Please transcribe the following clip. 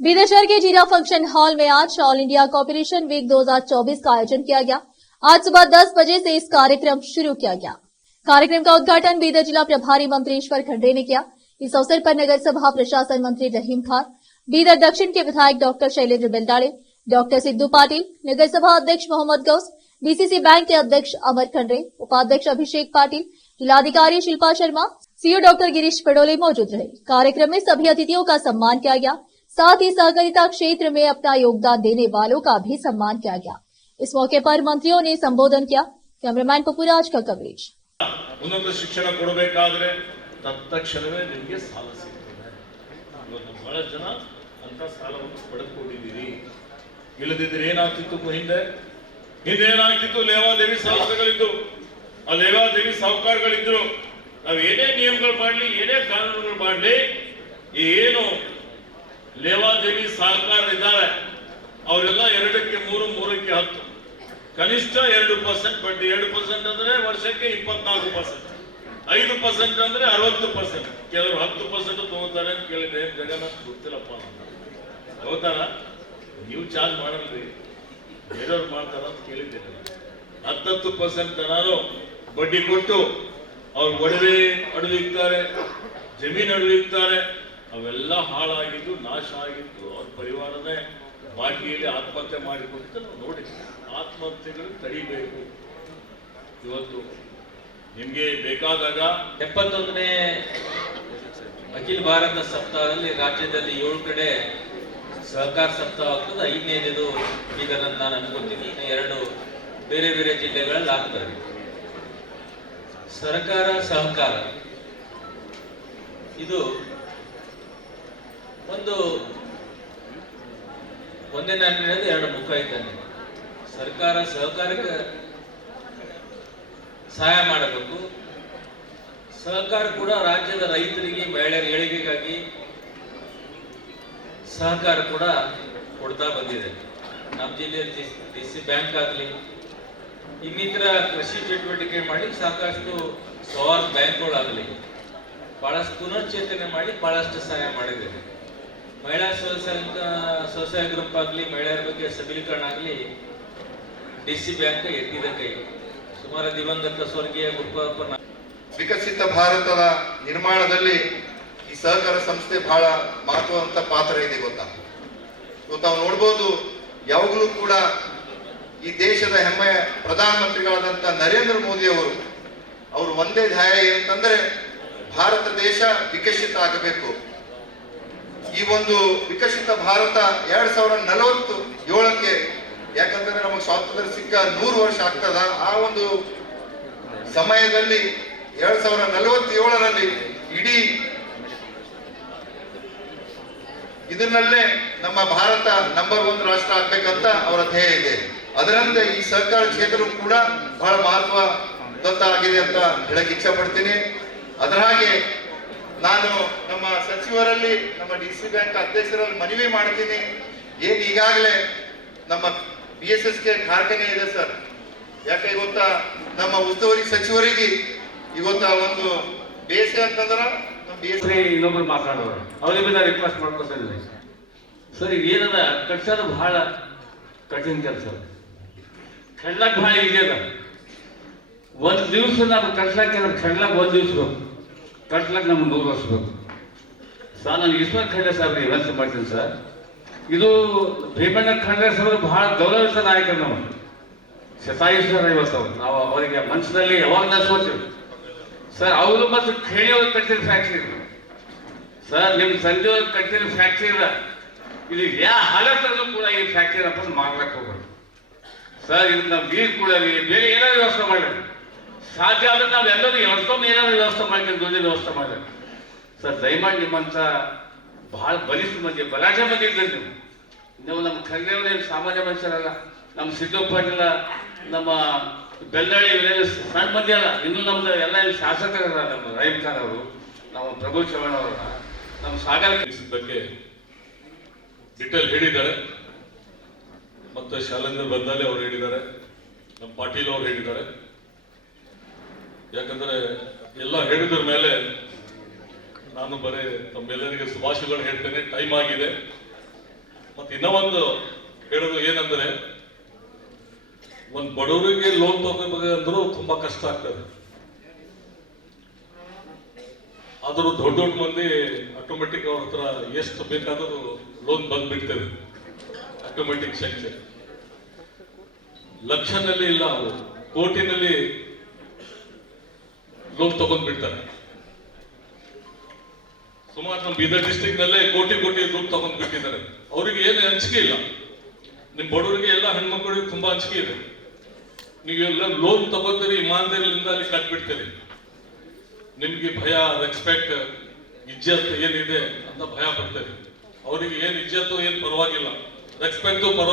बीदर शहर के जीरा फंक्शन हॉल में आज ऑल इंडिया कॉपरेशन वीक 2024 का आयोजन किया गया। आज सुबह 10 बजे से इस कार्यक्रम शुरू किया गया। कार्यक्रम का उद्घाटन बीदर जिला प्रभारी मंत्री ईश्वर खंडे ने किया। इस अवसर पर नगर सभा प्रशासन मंत्री रहीम खान, बीदर दक्षिण के विधायक डॉक्टर शैलेंद्र बेलदाड़े, डॉक्टर सिद्धू पाटिल, नगर सभा अध्यक्ष मोहम्मद गौस, डीसीसी बैंक के अध्यक्ष अमर खंडे, उपाध्यक्ष अभिषेक पाटिल, जिलाधिकारी शिल्पा शर्मा, सीओ डॉक्टर गिरीश पडोले मौजूद रहे। कार्यक्रम में सभी अतिथियों का सम्मान किया गया। साथ ही सहकारिता क्षेत्र में अपना योगदान देने वालों का भी सम्मान किया गया। इस मौके पर मंत्रियों ने संबोधन किया। कैमरामैन पपुराज का कवरेज। ಉನ್ನತ ಶಿಕ್ಷಣ ಕೊಡಬೇಕಾದ್ರೆ ತಕ್ಷಣವೇ ನಿಮಗೆ ಸಾಲ ಸಿಗ್ತದೆ. ಬಹಳ ಜನ ಅಂತ ಸಾಲವನ್ನು ಪಡೆದುಕೊಂಡಿದ್ದೀರಿ. ಇಲ್ಲದಿದ್ದರೆ ಏನಾಗ್ತಿತ್ತು? ಹಿಂದೆ ಏನಾಗ್ತಿತ್ತು? ಲೇವಾದೇವಿ ಸಾಹುಕಾರಗಳಿದ್ದು, ಆ ಲೇವಾದೇವಿ ಸಾಹುಕಾರಗಳಿದ್ರು. ನಾವು ಏನೇ ನಿಯಮಗಳು ಮಾಡಲಿ, ಏನೇ ಕಾನೂನುಗಳು ಮಾಡಲಿ, ಏನು ಲೇವಾದೇವಿ ಸಹಕಾರರಿದ್ದಾರೆ ಅವರೆಲ್ಲ 2ಕ್ಕೆ 3, 3ಕ್ಕೆ 10, ಕನಿಷ್ಠ 2% ಬಡ್ಡಿ. 2% ಅಂದ್ರೆ ವರ್ಷಕ್ಕೆ 24%, 5% ಅಂದ್ರೆ 60%. ಕೆಲವರು 10% ತಗೋತಾರೆ ಅಂತ ಕೇಳಿದೆ. ಜಗನ್ನಾಥ್ ಗೊತ್ತಿಲ್ಲಪ್ಪ, ತಗೋತಾರ? ನೀವು ಚಾರ್ಜ್ ಮಾಡಲ್ರಿ, ಬೇರೆಯವ್ರು ಮಾಡ್ತಾರ ಅಂತ ಕೇಳಿದ್ದೇನೆ. 10% ನಾನು ಬಡ್ಡಿ ಕೊಟ್ಟು ಅವ್ರು ಒಡವೆ ಅಡವಿಕ್ತಾರೆ, ಜಮೀನು ಅಡವಿಕ್ತಾರೆ. ಅವೆಲ್ಲ ಹಾಳಾಗಿದ್ದು, ನಾಶ ಆಗಿದ್ದು, ಅವ್ರ ಪರಿವಾರನೇ ಬಾಕಿಯಲ್ಲಿ ಆತ್ಮಹತ್ಯೆ ಮಾಡಿಕೊಂಡು ನಾವು ನೋಡಿದ್ವಿ. ಆತ್ಮಹತ್ಯೆಗಳು ತಡಿಬೇಕು. ಇವತ್ತು ನಿಮ್ಗೆ ಬೇಕಾದಾಗ 71ನೇ ಅಖಿಲ ಭಾರತ ಸಪ್ತಾಹದಲ್ಲಿ ರಾಜ್ಯದಲ್ಲಿ 7 ಕಡೆ ಸಹಕಾರ ಸಪ್ತಾಹ ಆಗ್ತದೆ. 5ನೇದು ಬೀದರ್ ಅಂತ ನಾನು ಅನ್ಕೋತೀನಿ. ಇನ್ನು 2 ಬೇರೆ ಬೇರೆ ಜಿಲ್ಲೆಗಳಲ್ಲಿ ಆಗ್ತದೆ. ಸರ್ಕಾರ ಸಹಕಾರ ಇದು ಒಂದೇ ನಾಣ್ಯದ 2 ಮುಖ ಇದ್ದಾನೆ. ಸರ್ಕಾರ ಸಹಕಾರಕ್ಕೆ ಸಹಾಯ ಮಾಡಬೇಕು. ಸಹಕಾರ ಕೂಡ ರಾಜ್ಯದ ರೈತರಿಗೆ, ಮಹಿಳೆಯರ ಏಳಿಗೆಗಾಗಿ ಸಹಕಾರ ಕೂಡ ಕೊಡ್ತಾ ಬಂದಿದೆ. ನಮ್ಮ ಜಿಲ್ಲೆಯಲ್ಲಿ ಡಿಸಿ ಬ್ಯಾಂಕ್ ಆಗಲಿ, ಇನ್ನಿತರ ಕೃಷಿ ಚಟುವಟಿಕೆ ಮಾಡಿ ಸಾಕಷ್ಟು ಸವಾಲ್ ಬ್ಯಾಂಕ್ಗಳಾಗಲಿ ಬಹಳಷ್ಟು ಪುನಶ್ಚೇತನೆ ಮಾಡಿ ಬಹಳಷ್ಟು ಸಹಾಯ ಮಾಡಿದ್ದೇನೆ. ಮಹಿಳಾ ಸ್ವಸಹಾಯ ಗ್ರೂಪ್ ಆಗಲಿ, ಮಹಿಳೆಯರ ಬಗ್ಗೆ ಸಬಲೀಕರಣ ಆಗಲಿ, ಡಿಸಿ ಬ್ಯಾಂಕ್ ಎತ್ತಿದ ಕೈ. ಸುಮಾರು ದಿವಂಗತ ಸ್ವರ್ಗೀಯ ಗುರುಪ್ಪ ವಿಕಸಿತ ಭಾರತದ ನಿರ್ಮಾಣದಲ್ಲಿ ಈ ಸಹಕಾರ ಸಂಸ್ಥೆ ಬಹಳ ಮಹತ್ವದಂತ ಪಾತ್ರ ಇದೆ. ಗೊತ್ತಾ? ಇವತ್ತು ನಾವು ನೋಡ್ಬೋದು, ಯಾವಾಗಲೂ ಕೂಡ ಈ ದೇಶದ ಹೆಮ್ಮೆಯ ಪ್ರಧಾನಮಂತ್ರಿಗಳಾದಂಥ ನರೇಂದ್ರ ಮೋದಿ ಅವರು ಒಂದೇ ಧ್ಯೇಯ ಏನಂತಂದ್ರೆ ಭಾರತ ದೇಶ ವಿಕಸಿತ ಆಗಬೇಕು. ಈ ಒಂದು ವಿಕಸಿತ ಭಾರತ 2047ಕ್ಕೆ, ಯಾಕಂದ್ರೆ ನಮಗೆ ಸ್ವಾತಂತ್ರ್ಯ ಸಿಕ್ಕ 100 ವರ್ಷ ಆಗ್ತದ. ಆ ಒಂದು ಸಮಯದಲ್ಲಿ 2047ರಲ್ಲಿ ಇಡೀ ಇದನ್ನಲ್ಲೇ ನಮ್ಮ ಭಾರತ ನಂಬರ್ 1 ರಾಷ್ಟ್ರ ಆಗ್ಬೇಕಂತ ಅವರ ಧ್ಯೇಯ ಇದೆ. ಅದರಂತೆ ಈ ಸಹಕಾರ ಕ್ಷೇತ್ರ ಕೂಡ ಬಹಳ ಮಹತ್ವದಂತ ಆಗಿದೆ ಅಂತ ಹೇಳಕ್ ಇಚ್ಛೆ ಪಡ್ತೀನಿ. ಅದರ ಹಾಗೆ ನಾನು ನಮ್ಮ ಸಚಿವರಲ್ಲಿ, ನಮ್ಮ ಡಿಸಿ ಬ್ಯಾಂಕ್ ಅಧ್ಯಕ್ಷರಲ್ಲಿ ಮನವಿ ಮಾಡ್ತೀನಿ. ಏನ್ ಈಗಾಗಲೇ ನಮ್ಮ BSSK ಕಾರ್ಖಾನೆ ಇದೆ ಸರ್. ಯಾಕೆ ಗೊತ್ತಾ? ನಮ್ಮ ಉಸ್ತುವಾರಿ ಸಚಿವರಿಗೆ ಇವತ್ತ ಒಂದು ಬೇಸೆ ಅಂತಂದ್ರ ಇನ್ನೊಬ್ರು ಮಾತಾಡೋರು ಅವ್ರಿಗೆ ನಾನು ರಿಕ್ವೆಸ್ಟ್ ಮಾಡ್ಕೊಳ್ತೀನಿ ಸರ್. ಈಗ ಏನದ ಕಟ್ಸೋದು ಬಹಳ ಕಠಿಣ ಕೆಲಸ. ಕಡ್ಲಕ್ ಬಹಳ ಈಜಿ ಅದ. 1 ದಿವಸ ನಾವು ಕಟ್ಲಕ್ಕೆ ಕಡ್ಲಕ್ 1 ದಿವಸ ಬೇಕು, ಕಟ್ಲಕ್ಕೆ ನಮ್ಗೆ 100 ವರ್ಷ ಬೇಕು. ಸರ್, ನಾನು ಈಶ್ವರ್ ಖಂಡ್ರೆ ಸಾಹೇಬ್ರಿಗೆ ವಿನಂತಿ ಮಾಡ್ತೀನಿ ಸರ್. ಇದು ಭೀಮಣ್ಣ ಖಂಡ್ರೆ ಸಾಹೇಬರು ಬಹಳ ಗೌರವಿತ ನಾಯಕರು. ನಾವು ಶತಾಯುಷರ ಇವತ್ತು ನಾವು ಅವರಿಗೆ ಮನಸ್ಸಿನಲ್ಲಿ ಯಾವಾಗ ಸೋತೀವಿ ಸರ್. ಅವರು ಮತ್ತು ಖೇಣಿಯವ್ರು ಕಟ್ಟಿದ ಫ್ಯಾಕ್ಟ್ರಿ ಸರ್, ನಿಮ್ಮ ಸಂಜೆ ಕಟ್ಟಿದ ಫ್ಯಾಕ್ಟ್ರಿ ಇಲ್ಲ. ಇಲ್ಲಿ ಯಾವ ಹಾಲತ್ತಲ್ಲೂ ಕೂಡ ಈ ಫ್ಯಾಕ್ಟ್ರಿ ಅಂತ ಮಾಡ್ಲಕ್ಕೆ ಹೋಗೋದು ಸರ್. ಇದು ನಾವು ನೀರು ಕೊಡಲಿ, ಬೇರೆ ಏನಾದ್ರು ವ್ಯವಸ್ಥೆ ಮಾಡಲಿ, ಸಾಧ್ಯ ಆದ್ರೆ ನಾವೆಲ್ಲರೂ ಎಷ್ಟೊಮ್ಮೆ ಏನಾದ್ರು ವ್ಯವಸ್ಥೆ ಮಾಡ್ಕೊಂಡು ದುಡ್ಡಿನ ವ್ಯವಸ್ಥೆ ಮಾಡಲಿ ಸರ್. ದಯಮಾಡಿ ನಿಮ್ಮಂತ ಬಹಳ ಬಲಿಷ್ಠ ಮಂದಿ, ಬಲಾಢ್ಯ ಮಂದಿ ಇದ್ದೀರಿ ನೀವು. ನಮ್ಮ ಖಂಡ್ರೆಯವ್ರೇನು ಸಾಮಾನ್ಯ ಮನುಷ್ಯರಲ್ಲ. ನಮ್ಮ ಸಿದ್ದು ಪಾಟೀಲ, ನಮ್ಮ ಬೆಳ್ಳಳ್ಳಿ ಸಣ್ಣ ಮಂದಿ ಅಲ್ಲ. ಇನ್ನೂ ನಮ್ದು ಎಲ್ಲ ಶಾಸಕರಲ್ಲ. ನಮ್ಮ ರಹೀಮ್ ಖಾನ್ ಅವರು, ನಮ್ಮ ಪ್ರಭು ಚವ್ಹಾಣ್ ಅವರ, ನಮ್ಮ ಸಾಗರ್ ಬಗ್ಗೆ ಡಿಟೇಲ್ ಹೇಳಿದ್ದಾರೆ. ಮತ್ತೆ ಶೈಲೇಂದ್ರ ಬೆಲ್ದಾಳೆ ಅವರು ಹೇಳಿದ್ದಾರೆ, ನಮ್ಮ ಪಾಟೀಲ್ ಅವರು ಹೇಳಿದ್ದಾರೆ. ಯಾಕಂದ್ರೆ ಎಲ್ಲ ಹೇಳಿದ್ರ ಮೇಲೆ ನಾನು ಬರೀ ತಮ್ಮೆಲ್ಲರಿಗೆ ಶುಭಾಶಯಗಳು ಹೇಳ್ತೇನೆ. ಟೈಮ್ ಆಗಿದೆ. ಮತ್ತೆ ಇನ್ನೂ ಒಂದು ಹೇಳೋದು ಏನಂದ್ರೆ, ಒಂದು ಬಡವರಿಗೆ ಲೋನ್ ತಗೋಬೇಕಂದ್ರೂ ತುಂಬಾ ಕಷ್ಟ ಆಗ್ತದೆ. ಆದರೂ ದೊಡ್ಡ ದೊಡ್ಡ ಮಂದಿ ಆಟೋಮೆಟಿಕ್ ಅವ್ರ ಹತ್ರ ಎಷ್ಟು ಬೇಕಾದರೂ ಲೋನ್ ಬಂದ್ಬಿಡ್ತೇವೆ. ಆಟೋಮೆಟಿಕ್ ಸಂಖ್ಯೆ ಲಕ್ಷನಲ್ಲಿ ಇಲ್ಲ, ಅವರು ಕೋಟಿನಲ್ಲಿ ಲೋನ್ ತಗೊಂಡ್ಬಿಡ್ತಾರೆ. ಸುಮಾರು ನಮ್ಮ ಬೀದರ್ ಡಿಸ್ಟ್ರಿಕ್ಟ್ ನಲ್ಲೇ ಕೋಟಿ ಕೋಟಿ ದುಡ್ಡು ತಗೊಂಡ್ ಬಿಟ್ಟಿದ್ದಾರೆ. ಅವರಿಗೆ ಏನು ಹಂಚಿಕೆ ಇಲ್ಲ. ನಿಮ್ ಬಡವರಿಗೆ ಎಲ್ಲ ಹೆಣ್ಮಕ್ಳಿಗೆ ತುಂಬಾ ಹಂಚಿಕೆ ಇದೆ. ನೀವೆಲ್ಲ ಲೋನ್ ತಗೋತೀರಿ, ಇಮಾನ್ದಾರಿಯಿಂದ ಅಲ್ಲಿ ಕಟ್ಬಿಡ್ತೀರಿ. ನಿಮ್ಗೆ ಭಯ, ರೆಸ್ಪೆಕ್ಟ್, ಇಜ್ಜತ್ ಏನಿದೆ ಅಂತ ಭಯ ಪಡ್ತೀರಿ. ಅವರಿಗೆ ಏನ್ ಇಜ್ಜತ್ತು ಏನ್ ಪರವಾಗಿಲ್ಲ, ರೆಸ್ಪೆಕ್ಟ್ ಪರವಾಗಿಲ್ಲ.